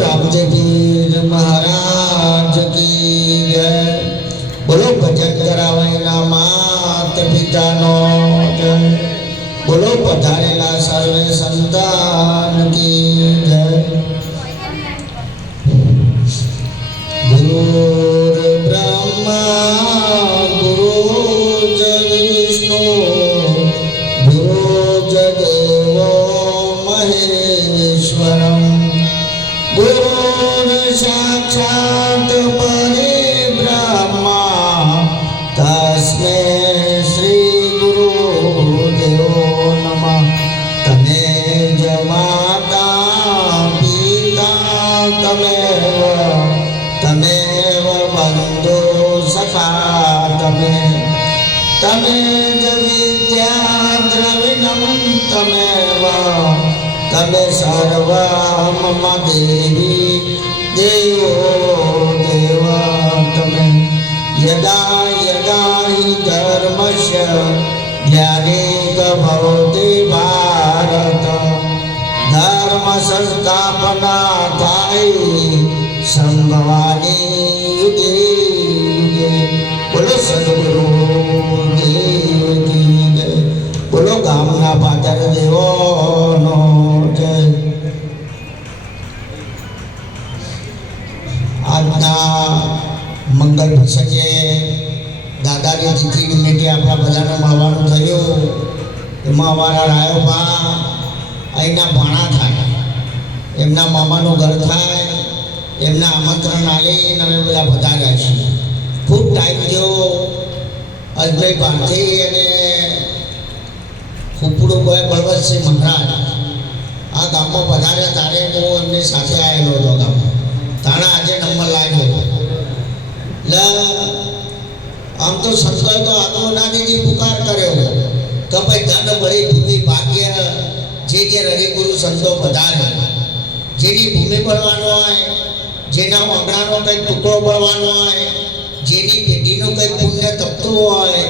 રામજગીર મહારાજ કી બોલો, ભજન કરાવાયના માત પિતાનો જય. બોલો, પધારેલા સર્વે સંતાન કી જય. ગુરુર બ્રહ્મા તમેવ તમે સર્વમ મમ દેવી દેવો તમે યદા યદા હિ ધર્મસ્ય ગ્લાનિર્ભવતિ ભારત ધર્મ સંસ્થાપના થાય સંભવાની યુગે ગામના પાદર દેવોનો જય આજના મંગળ પ્રસંગે દાદાની તિથિ નિમિત્તે આપણા બધાને મળવાનું થયું. એમાં અમારા રાયોભા અહીંના ભાણા થાય. એમના મામાનું ઘર થાય. એમના આમંત્રણ આવીને અમે બધા છીએ. ખૂબ ટાઈમ થયો. અજભાઈ ભારતી અને ફૂફડુભાઈ મહારાજ. આ ગામમાં પધાર્યા તારે હું એમની સાથે આવેલો હતો ગામમાં. તાણે આજે નંબર લાગ્યો એટલે આમ તો સંતો તો આત્મનાદીની પુકાર કર્યો. કે ભાઈ ધન ભરી ભૂમિ ભાગ્ય જે જે રવિગુરુ સંતો પધારે. જેની ભૂમિ ભરવાનો હોય, જેના આંગણાનો કંઈક ટુકડો ભરવાનો હોય, જેની પેઢીનું કંઈક પુણ્ય તપતું હોય,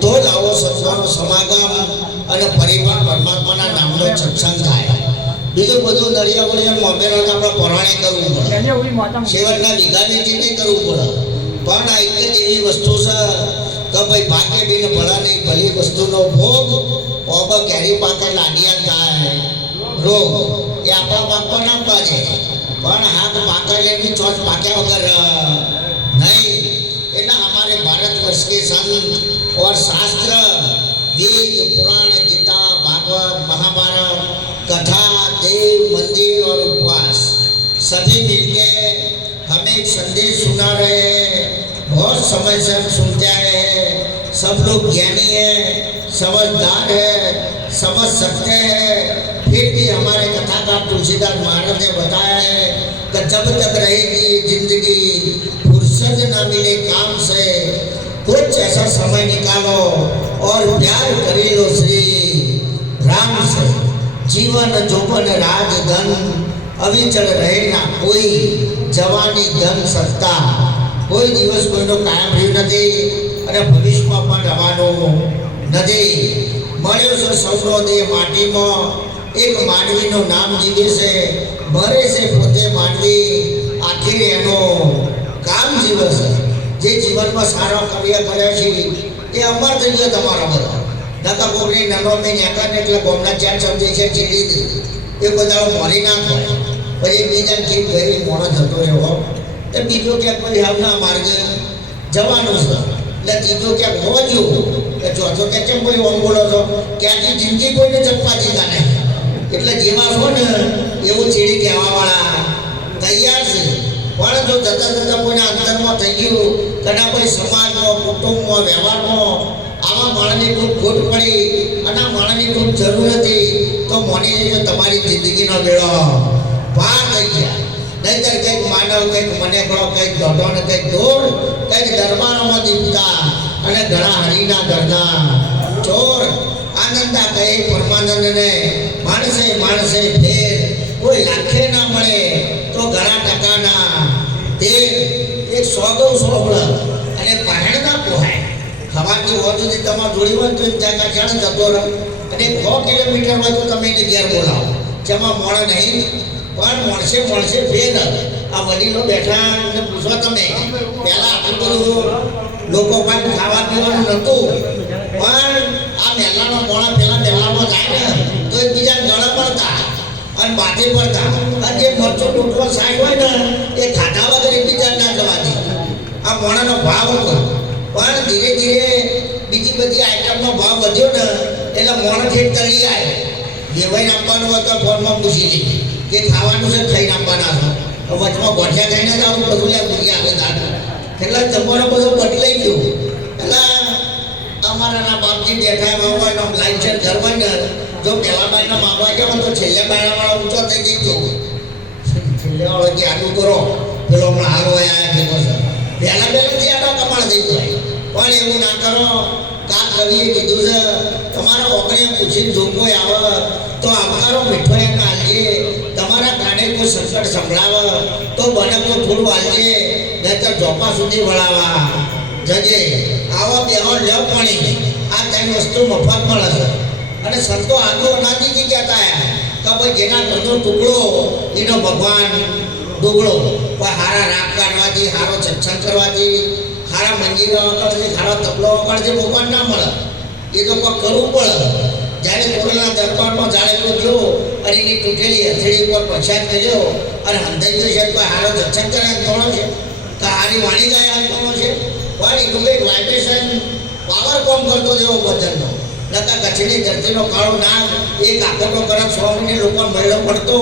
તો જ આવો સંતોનો સમાગમ અને ફરી પણ પરમાત્માના નામનો સત્સંગ થાય. બીજું બધું નળિયા વળિયા મોબેરાને આપણે પરાણે કરવું પડે. સેવનના લીધાને જે કંઈ કરવું પડે? પણ આ એક એવી વસ્તુ છે કે ભાઈ પાકે બીને ભલા નહીં ભલી વસ્તુનો ભોગ ઓબ કેરી પાકે લાડિયા થાય. રોગ એ આપણા બાપા ના પાડે પણ હાથ પાકડને બી ચોટ પાક્યા વગર નહીં. એટલે અમારે ભારત વર્ષ કે સંત ઓર શાસ્ત્ર वेद पुराण गीता, भागवत, महाभारत, कथा, देव, मंदिर और उपवास। सभी मिलके हमें एक संदेश सुना रहे हैं। बहुत समय से हम सुनते आए हैं। सब लोग ज्ञानी है, समझदार है, समझ सकते हैं। फिर भी हमारे कथाकार तुलसीदास महाराज ने बताया है कि जब तक रहेगी ज़िंदगी, फुर्सत न मिले काम से, कुछ ऐसा समय निकालो ઓર ત્યાર કરેલો શ્રી રામ છે જીવન જોબન રાજધન અવિચળ રહેના કોઈ જવાની ધન સત્તા કોઈ દિવસ કોઈનો કાયમ રહ્યું નથી અને ભવિષ્યમાં પણ રવાનો નથી મળ્યો છે સૌનો દેહ માટીમાં એક માનવીનું નામ જીવે છે ભરે છે પોતે માનવી આખી એનો કામ જીવે છે જે જીવનમાં સારો કાર્ય કર્યા છે એ અમર થઈ ગયો તમારા બધો નકા કોકની નાનો મેં નેકા ને એટલે ગોમના ચાર સમજે છે ચીડી દે એ બધા મરી ના થાય પછી બીજા કે ગઈ મોણો થતો રહ્યો તો બીજો ક્યાંક પછી આવના માર્ગે જવાનું છે. એટલે ત્રીજો ક્યાંક હોજો કે ચોથો કે કેમ કોઈ ઓમ બોલો છો? ક્યાંથી જિંદગી કોઈને જપવા દીધા નહીં. એટલે જેવા છો ને, એવું ચીડી કહેવા વાળા તૈયાર છે. પણ જો જતા જતા કોઈના અંતરમાં થઈ ગયું, કદાચ કોઈ સમાજમાં કુટુંબમાં વ્યવહારમાં આવા માણસની ખૂબ ખોટ પડી અને આ માણસની ખૂબ જરૂર હતી, તો મોની જો તમારી જિંદગીનો વેળો પાર થઈ ગયા. નહીતર કંઈક માનવ કંઈક મને કહો કંઈક દોઢો ને કંઈક દોડ કંઈક દરબારોમાં દીપતા અને ઘણા હરીના ઘરના ચોર આનંદા કહે પરમાનંદને. માણસે માણસે ફેર કોઈ લાખે ના મળે, તો ઘણા ટકાના. તે એક સોગવ સોગળ અને પહેણ ના પોહાય. ખવાથી હોતું તમારે જોડી હોય તો ત્યાં જાગા ચાણ જતો રહો અને સો કિલોમીટર હોય તો તમે એને ઘેર બોલાવો. જેમાં મળે નહીં, પણ મળશે મળશે ફેર આ વડીલો બેઠા અને પૂછો તમે, પહેલા આટલું બધું લોકો પણ ખાવા પીવાનું નહોતું, પણ આ મહેલાનો મોણા પહેલાં મહેલામાં જાય ને. અને માથે પડતા અને જે મરચો ટૂંકલો શાક હોય ને, એ ખાધા વગર એકબીજા ના જવાથી આ મોણાનો ભાવ હતો. પણ ધીરે ધીરે બીજી બધી આઈટમનો ભાવ વધ્યો ને, એટલે મોણ ઠેઠ તળી જાય દેવાઈને આપવાનું હોય તો ફોનમાં પૂછી લે. કે ખાવાનું છે ખાઈને આપવાના છો. વચમાં ગોઠિયા ખાઈને જ આવું બધું લે ભૂલી આવે દાદા એટલે જમવાનો બધો બદલાઈ ગયો. એટલે અમારા ના બાપજી બેઠા એમાં હોય લાઈન છે ઘર પેલા ને જો પહેલા બાઈના માગવા જાવ તો છેલ્લે બાયણાવાળા ઊંચો થઈ ગઈ તો છેલ્લે વાળો કે આટલું કરો, પેલો હમણાં હારો આયા ભેગો છે પહેલા જે આટલો કમાણ થઈ જાય પણ એવું ના કરો, કાક રવિએ કીધું છે, તમારા ઓગણીએ પૂછીને જો કોઈ આવે, તો આવકારો મીઠો એમ આલજે તમારા કાને કોઈ સંકટ સંભળાવે, તો બને કોઈ થોડું આલજે નહીતર ચોપા સુધી વળાવા. જજે, આવા બેહો, લ્યો પાણી. આ ત્રણ વસ્તુ મફત મળે છે. અને સંતો આગો અનાદિથી કહેતા તો ભાઈ જેના ઘરનો ટુકડો, એનો ભગવાન ડુગડો કોઈ હારા રાગ કાઢવાથી, હારો સત્સંગ કરવાથી, હારા મંદિરો વગરથી હારો તબલો વગરથી ભગવાન ના મળે. એ તો કોઈ કરવું પડે. જ્યારે કોરોના દરબારમાં જાળેલો જો અને એની તૂટેલી હથેળી ઉપર પછાત કર્યો, અને હંધાઈ ગયો છે, કોઈ હારો દર્શન કરે કોણો છે. તો હારી વાણી ગાય કોણો છે. વાણી ગમે કંઈક વાઇબ્રેશન પાવર કોમ કરતો જેવો ભજનનો નકા કચ્છની ધરતીનો કાળો નાગ એક આખો કરત સ્વામીને લોકો મળ્યો પડતો.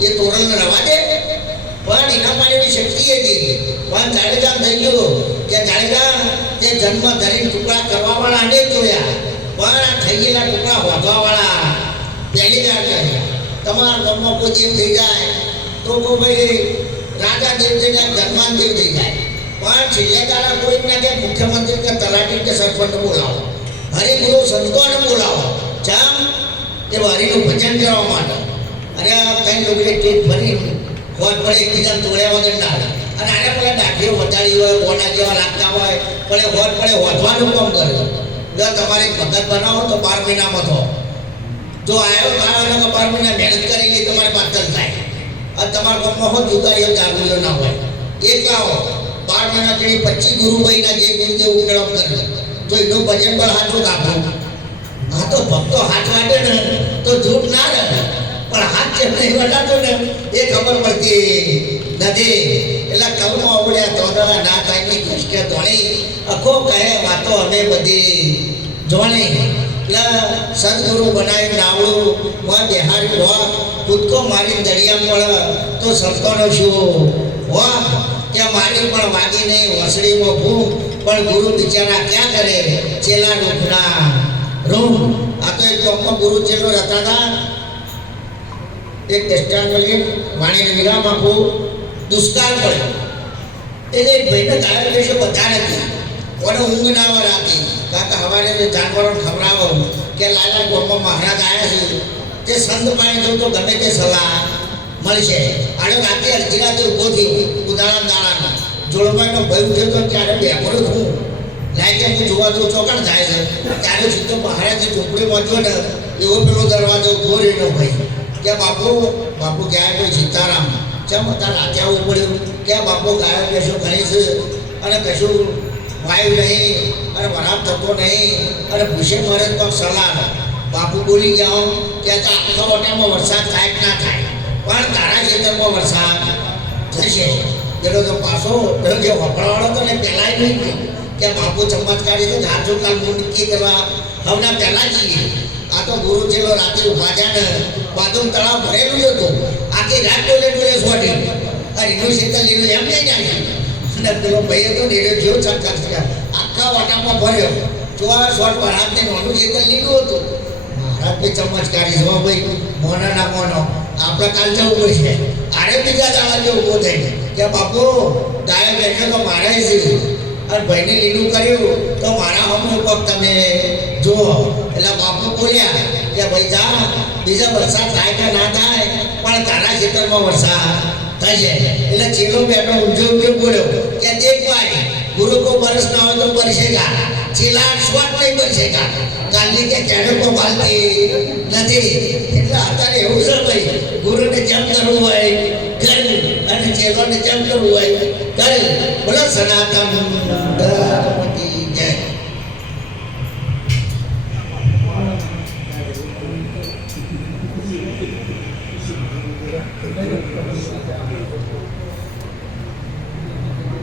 એ તોરણને રવા દે. પણ એના માટે એવી શક્તિ હતી પણ જાડેજા થઈ ગયો કે જાડેજા, તે જન્મ ધરીને ટુકડા કરવાવાળા અનેક જોયા. પણ આ થઈ ગયેલા ટુકડા હોધવાવાળા પહેલી વાર કર્યા તમારા ઘરમાં કોઈ દેવ થઈ જાય તો કોઈ ભાઈ રાજા દેવ થઈ જાય ધનવાન દેવ થઈ જાય. પણ છેલ્લે તારા કોઈ ના કે મુખ્યમંત્રી કે તલાટી કે સરપંચ બોલાવો. હરિગુરુ સંતોને બોલાવો. જામ એ હરિનું ભજન કરવા માટે. અરે આ કઈ લોકો ટેપ ફરી હોત પડે એકબીજાને તોડ્યા વગર ના. અને આને પેલા ડાકીઓ વધારી હોય ગોના જેવા લાગતા હોય, પણ એ હોટ પડે હોટવાનું કામ કરે. જો તમારે ભગત બનાવો તો બાર મહિનામાં થો. જો આવ્યો આવ્યો તો બાર મહિના મહેનત કરી ગઈ તમારે પાછળ થાય. અને તમારા ગામમાં હોય જુદારીઓ જાગૃતિઓ ના હોય. એ કહો બાર મહિના જેવી પચીસ ગુરુભાઈના જે ગુરુદેવ ઉકેળમ કરે તો એનું ભજન પણ હાથું કાપવું હા તો ભક્તો હાથ વાટે ને, તો જૂઠ ના રહે. પણ હાથ જેમ નહીં વટાતો ને, એ ખબર પડતી નથી એટલે કવનો અવળ્યા તોડલા ના કાંઈ કૃષ્ણ ધોણી. અખો કહે, વાતો અમે બધી જોણી. એટલે સદગુરુ બનાવી નાવડું માં બિહારી હો કૂદકો મારી દરિયા મળે, તો સંતોનો શું? હો કે મારી પણ વાગી નહીં વસડીમાં ભૂ. પણ ગુરુ બિચારા ક્યાં કરે? ચેલા ડુકડા રૂમ આ તો એક ચોખ્ખો ગુરુ ચેલો રહેતા હતા. એક ટેસ્ટામેલી વાણીને વિરામ આપું. દુષ્કાળ પડ્યો. એટલે એક ભાઈને ગાયો વિશે બધા નથી કોને ઊંઘ ના આવે રાતે? કાકા હવારે જે જાનવરો ખવડાવો. કે લાલા ગોમાં મહારાજ આવ્યા છે. તે સંત પાણી જવું તો ગમે તે સલાહ મળશે. અને રાતે અડધી રાતે ઊભો થયો. ઉદાહરણ દાડામાં. જોડભાઈનો ભય ઉઠ્યો તો ત્યારે બેકડો છું લાઈટ હું જોવા જો ચોકડ જાય છે. ત્યારે સીધો મહારાજે ઝૂંપડી વાંચ્યો ને, એવો પેલો દરવાજો રહીનો ભાઈ. કે બાપુ બાપુ ગયા કોઈ સીતારામ? ચમ તાર રાતે આવવું પડ્યું? કે બાપુ ગાયો બેસો ઘણી છે? અને કશું વાયુ નહીં, અને વરાપ થતો નહીં, અને ભૂષે મરે તો સલાહ બાપુ બોલી ગયા, કે આખા વટામાં વરસાદ થાય ના થાય? પણ તારા ખેતરમાં વરસાદ થશે. પેલો તો પાછો જે વપરાવાળો હતો ને પહેલાં નહીં ગયો કે બાપુ ચમત્કારી છે ધારજો કાલ મુંડકી કરવા. હમણાં પહેલાં જઈએ આ તો ગુરુ છેલ્લો રાતે ઊભા ને બાજુ તળાવ ભરેલું હતું. આખી રાત ડોલે ડોલે સોટી. અને એનું શીતલ લીધું એમ નહીં જાય અને પેલો ભાઈ હતો ને એ જેવો ચમકાર થયા આખા વાટામાં ભર્યો. આ શોર્ટ પર હાથને નોંધું શીતલ લીલું હતું. મહારાજ ભાઈ ચમત્કારી જોવા ભાઈ. મોના ના મોનો. આપણે કાલ જવું પડશે આને બીજા જે ઊભો થઈને કે બાપુ ગાયો બેઠો તો મારે છે અને ભાઈને લીલું કર્યું, તો મારા અમુક પગ તમે જુઓ. એટલે બાપુ બોલ્યા કે ભાઈ જા, બીજા વરસાદ થાય કે ના થાય, પણ તારા ખેતરમાં વરસાદ થશે. એટલે ચેલો બેઠો ઊંધો ઊંધો બોલ્યો કે દેખ ભાઈ ગુરુ કો બરસ ના હોય તો બરસેગા ચીલા સ્વટ નહીં છે કા કાલની કે કેડકો બાલતી નથી. એટલે અત્યારે એવું છે ભાઈ, ગુરુને જેમ કરવું હોય કર અને ચેલોને જેમ કરવું હોય કર બોલો સનાતન ધર્મની